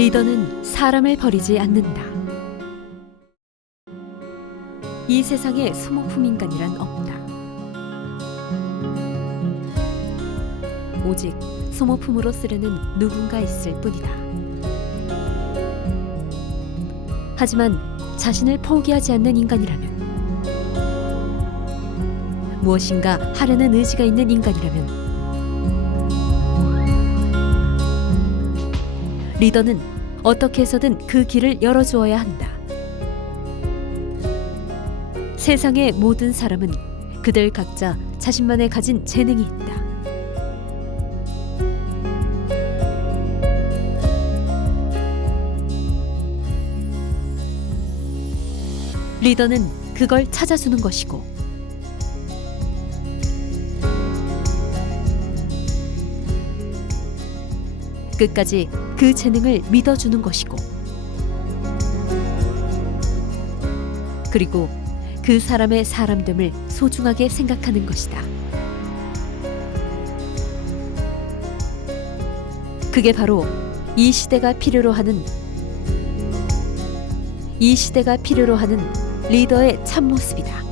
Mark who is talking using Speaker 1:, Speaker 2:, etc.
Speaker 1: 리더는 사람을 버리지 않는다. 이 세상에 소모품 인간이란 없다. 오직 소모품으로 쓰려는 누군가 있을 뿐이다. 하지만 자신을 포기하지 않는 인간이라면 무엇인가 하려는 의지가 있는 인간이라면 리더는 어떻게 해서든 그 길을 열어주어야 한다. 세상의 모든 사람은 그들 각자 자신만의 가진 재능이 있다. 리더는 그걸 찾아주는 것이고 끝까지 그 재능을 믿어주는 것이고 그리고 그 사람의 사람됨을 소중하게 생각하는 것이다. 그게 바로 이 시대가 필요로 하는 이 시대가 필요로 하는 리더의 참모습이다.